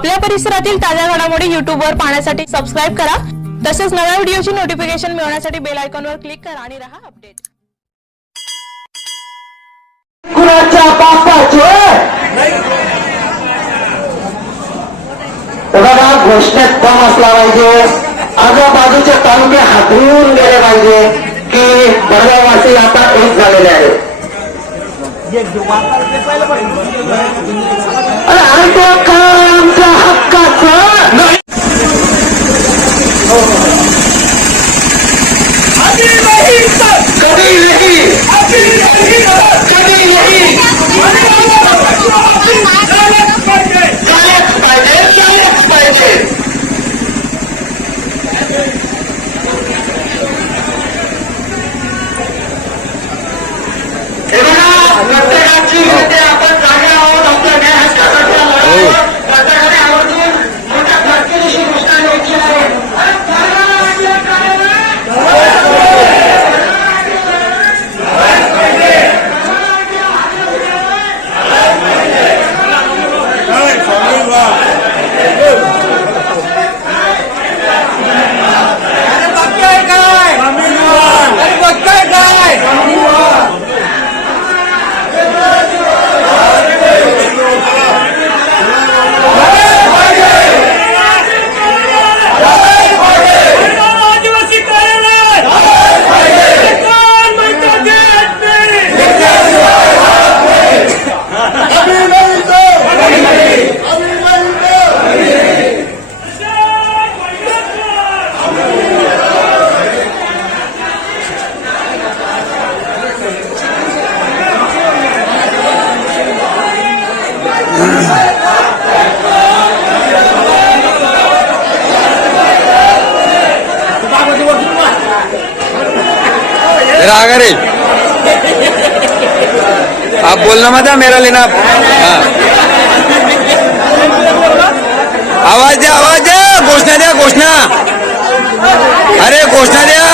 आपल्या परिसरातील ताज्या घडामोडी युट्यूबवर पाहण्यासाठी सबस्क्राईब करा. तसेच नव्या व्हिडिओची नोटिफिकेशन मिळवण्यासाठी बेल आयकॉनवर क्लिक करा आणि रहा अपडेट कुणाच्या घोषणेत दम असला पाहिजे. आजूबाजूचे तालुके हातळून गेले पाहिजे की बडगाववासी आता एक झालेले आहेत. अरे ऐका का? oh. तेरा आगा आप बोलना मत मेरा लेना। हाँ। आवाज़ द्या आवाज़ द्या घोषणा द्या घोषणा। अरे, घोषणा द्या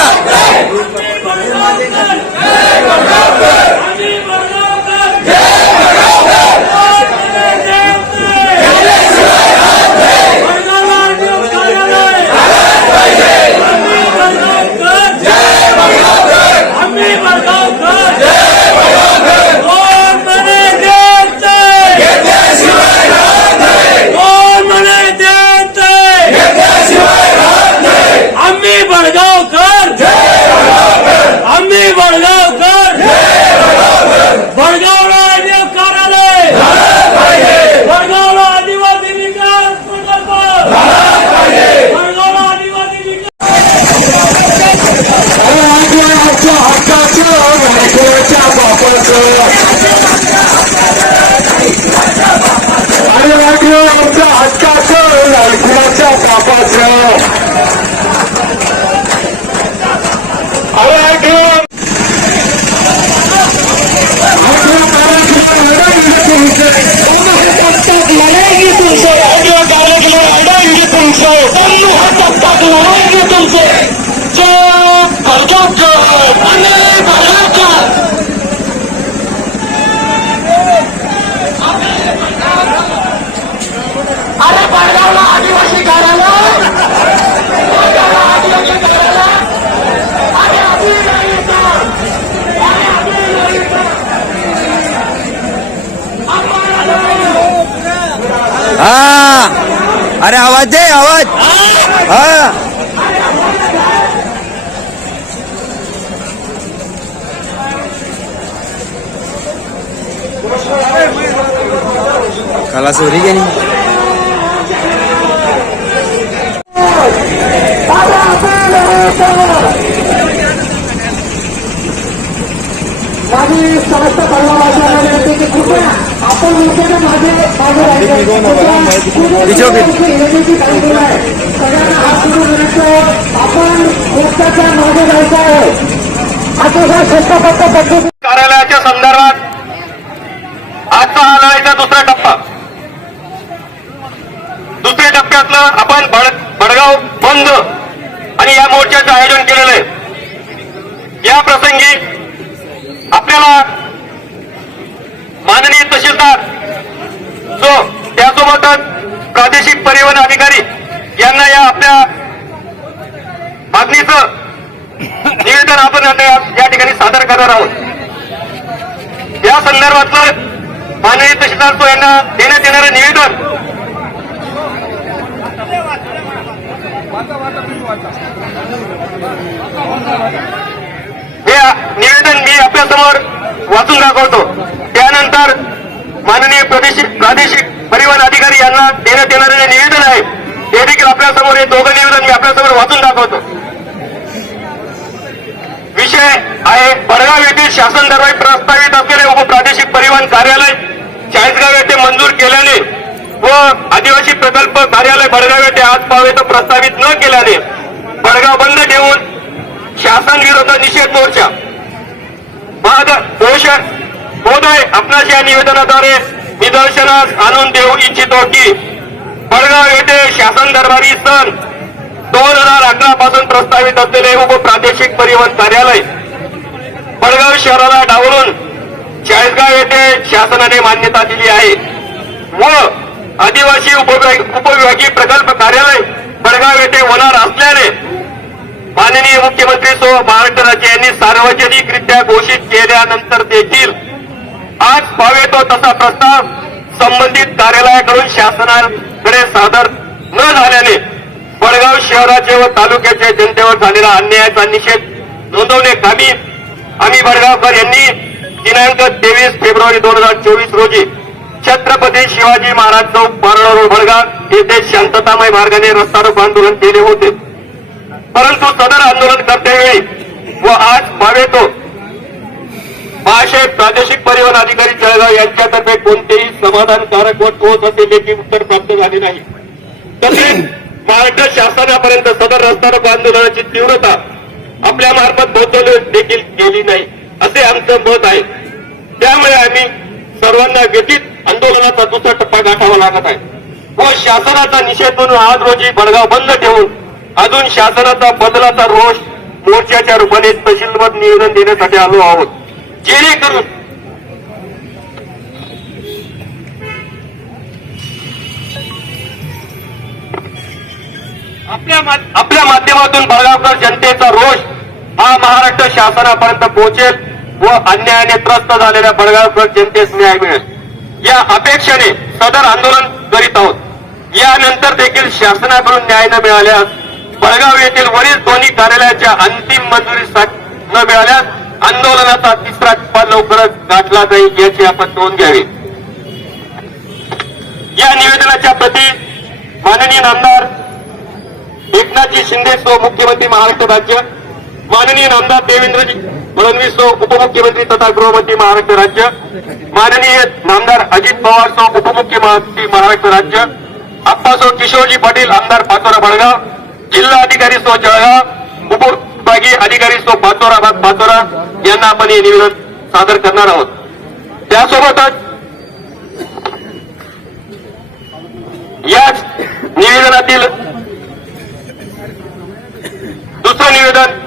আওয়াজ হ্যাঁ। খালাস হয়ে গেলি আমি সমস্ত आपण मागे आहे अतिशय शिस्तबद्ध पद्धती कार्यालयाच्या संदर्भात आजचा हा लढाईचा दुसरा टप्पा. दुसऱ्या टप्प्यातलं आपण भडगाव बंद आणि या मोर्चाचं आयोजन केलेलं आहे. या प्रसंगी आपल्याला माननीय तहसीलदार जो त्यासोबतच प्रादेशिक परिवहन अधिकारी यांना या आपल्या मागणीचं निवेदन आपण आता या या ठिकाणी सादर करणार आहोत या संदर्भातलं माननीय तहसीलदार तो यांना देण्यात येणारं निवेदन हे निवेदन मी आपल्यासमोर वाचून दाखवतो त्यानंतर माननीय प्रादेशिक प्रादेशिक परिवहन अधिकारी यांना देण्यात येणारे जे निवेदन आहे ते देखील आपल्यासमोर हे दोघं निवेदन मी आपल्यासमोर वाचून दाखवतो विषय आहे बडगाव येथील शासन दरबारी प्रस्तावित असलेले उपप्रादेशिक परिवहन कार्यालय चाळीसगाव येथे मंजूर केल्याने व आदिवासी प्रकल्प कार्यालय बडगाव येथे आज पावे तो प्रस्तावित न केल्याने बडगाव बंद ठेवून शासन विरोध निषेध मोर्चा. महाद पोषण महोदय आपणास या निवेदनाद्वारे निदर्शनास आणून देऊ इच्छितो की बडगाव येथे शासन दरबारी सण दोन हजार अकरा पासून प्रस्तावित असलेले उपप्रादेशिक परिवहन कार्यालय वडगाव शहराला डावलून चाळीसगाव येथे शासनाने मान्यता दिली आहे. व आदिवासी उपविभागीय प्रकल्प कार्यालय वडगाव येथे होणार असल्याने माननीय मुख्यमंत्री सो महाराष्ट्र राज्य यांनी सार्वजनिकरित्या घोषित केल्यानंतर देखील आज पावे तो तसा प्रस्ताव संबंधित कार्यालयाकडून शासनाकडे सादर न झाल्याने वडगाव शहराचे व तालुक्याच्या जनतेवर झालेला अन्यायाचा निषेध नोंदवणे कामी आम्ही बडगावकर यांनी दिनांक तेवीस फेब्रुवारी दोन हजार चोवीस रोजी छत्रपती शिवाजी महाराज चौक पारळा रोड बडगाव येथे शांततामय मार्गाने रस्ता आंदोलन केले होते. परंतु सदर आंदोलन करतेवेळी व आज भावेतो महाशय प्रादेशिक परिवहन अधिकारी जळगाव यांच्यातर्फे कोणतेही समाधानकारक व ठोस असे लेखी उत्तर प्राप्त झाले नाही. तसेच महाराष्ट्र शासनापर्यंत सदर रस्ता आंदोलनाची तीव्रता आपल्या मार्फत पोहोचवली देखील गेली नाही. असे आमचं मत आहे. त्यामुळे आम्ही सर्वांना व्यतीत आंदोलनाचा दुसरा टप्पा गाठावा लागत आहे. व शासनाचा निषेध म्हणून आज रोजी बडगाव बंद ठेवून अजून शासनाचा बदलाचा रोष मोर्चाच्या रूपाने तहसीलवर निवेदन देण्यासाठी आलो आहोत. जेणेकरून आपल्या माध्यमातून बळगावकर जनतेचा रोष महाराष्ट्र शासनापर्यंत पोहोचेल व अन्यायाने त्रस्त झालेल्या बडगावकर जनतेस न्याय मिळेल. या अपेक्षेने सदर आंदोलन करीत आहोत. यानंतर देखील शासनाकडून न्याय न मिळाल्यास बळगाव येथील वरील दोन्ही कार्यालयाच्या अंतिम मंजुरी न मिळाल्यास आंदोलनाचा तिसरा टप्पा लवकरच गाठला जाईल याची आपण नोंद घ्यावी. या निवेदनाच्या प्रती माननीय आमदार एकनाथजी शिंदे सो मुख्यमंत्री महाराष्ट्र राज्य माननीय नामदार देवेंद्रजी फडणवीस सो उपमुख्यमंत्री तथा गृहमंत्री महाराष्ट्र राज्य माननीय नामदार अजित पवार सो उपमुख्यमंत्री महाराष्ट्र राज्य आप्पासो किशोरजी पाटील आमदार पाचोरा बळगाव जिल्हा अधिकारी सो जळगाव उपविभागीय अधिकारी सो पाचोरा भाग पाचोरा यांना आपण हे निवेदन सादर करणार आहोत. त्यासोबतच याच निवेदनातील दुसरं निवेदन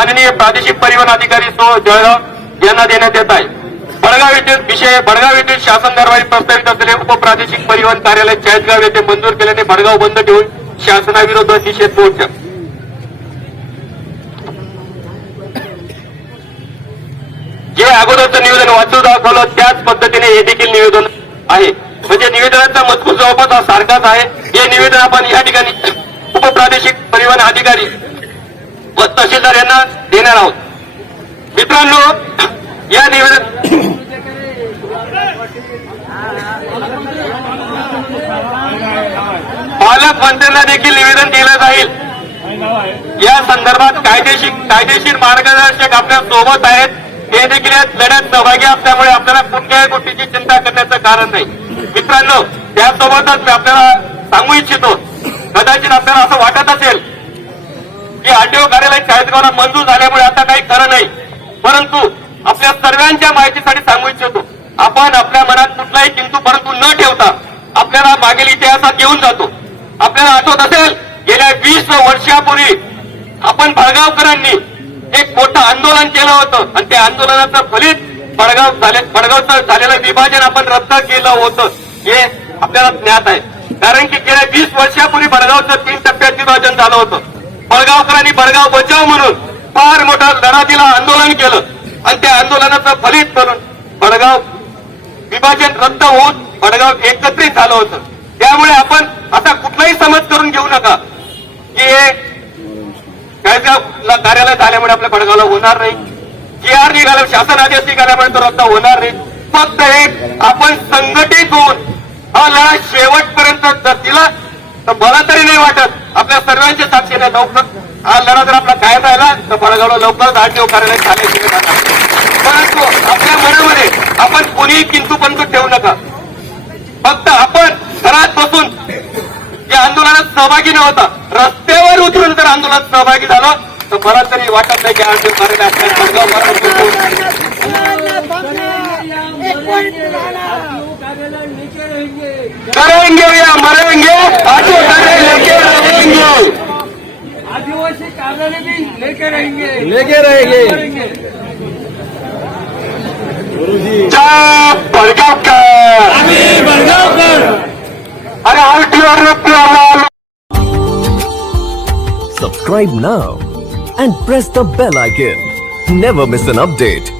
माननीय प्रादेशिक परिवहन अधिकारी सो जळगाव यांना देण्यात येत आहे. बडगाव येथील विषय बडगाव येथील शासन दरबारी प्रस्तावित असलेले उपप्रादेशिक परिवहन कार्यालय चाळीसगाव येथे मंजूर केल्याने बडगाव बंद ठेवून शासनाविरोधात निषेध मोर्चा जे अगोदरचं निवेदन वाचू दाखवलं त्याच पद्धतीने हे देखील निवेदन आहे. म्हणजे निवेदनाचा मजकूर जवळपास हा सारखाच आहे. हे निवेदन आपण या ठिकाणी उपप्रादेशिक परिवहन अधिकारी व तहसीलदार यांना देणार आहोत. मित्रांनो या निवेदन पालकमंत्र्यांना देखील निवेदन दिलं जाईल. या संदर्भात कायदेशीर कायदेशीर मार्गदर्शक आपल्यासोबत आहेत. ते देखील या लढ्यात सहभागी असल्यामुळे आपल्याला कुठल्याही गोष्टीची चिंता करण्याचं कारण नाही. मित्रांनो त्यासोबतच मी आपल्याला सांगू इच्छितो. कदाचित आपल्याला असं वाटत असेल की आरटीओ कार्यालय चाळीसगावला मंजूर झाल्यामुळे आता काही खरं नाही. परंतु आपल्या सर्वांच्या माहितीसाठी सांगू इच्छितो आपण आपल्या मनात कुठलाही किंतू परंतु न ठेवता आपल्याला मागील इतिहासात घेऊन जातो. आपल्याला आठवत असेल गेल्या वीस वर्षापूर्वी आपण भडगावकरांनी एक मोठं आंदोलन केलं होतं आणि त्या आंदोलनाचं फलित भडगाव झाले भडगावचं झालेलं विभाजन आपण रद्द केलं होतं. हे आपल्याला ज्ञात आहे. कारण की गेल्या वीस वर्षापूर्वी भडगावचं तीन टप्प्यात विभाजन झालं होतं. बळगावकरांनी बडगाव बचाव म्हणून फार मोठा लढा दिला आंदोलन केलं. आणि त्या आंदोलनाचं फलित करून बडगाव विभाजन रद्द होऊन बडगाव एकत्रित झालं होतं. त्यामुळे आपण आता कुठलाही समज करून घेऊ नका की हे गायगाव कार्यालय झाल्यामुळे आपल्या बडगावला होणार नाही. जी आर निघाला शासन आदेश निघाल्यामुळे तो रद्द होणार नाही. फक्त एक आपण संघटित होऊन हा लढा शेवटपर्यंत जर दिला तर मला तरी नाही वाटत आपल्या सर्वांच्या साक्षीने लवकर हा लढा जर आपला कायम राहिला तर बडगावला लवकरच आरटीओ कार्यालय नाही. परंतु आपल्या मनामध्ये आपण कोणीही किंतू पंतू ठेवू नका. फक्त आपण घरात बसून या आंदोलनात सहभागी नव्हता रस्त्यावर उतरून जर आंदोलनात सहभागी झालो तर मला तरी वाटत नाही की आरटीओ कार्यालय करेंगे या मरेंगे आरटीओ कार्यालय रहेंगे आदिवासी कार्यालय भी लेके रहेंगे। लेके रहेंगे। जय बडगावकर। बडगावकर। अरे Subscribe now and press the bell icon. Never miss an update.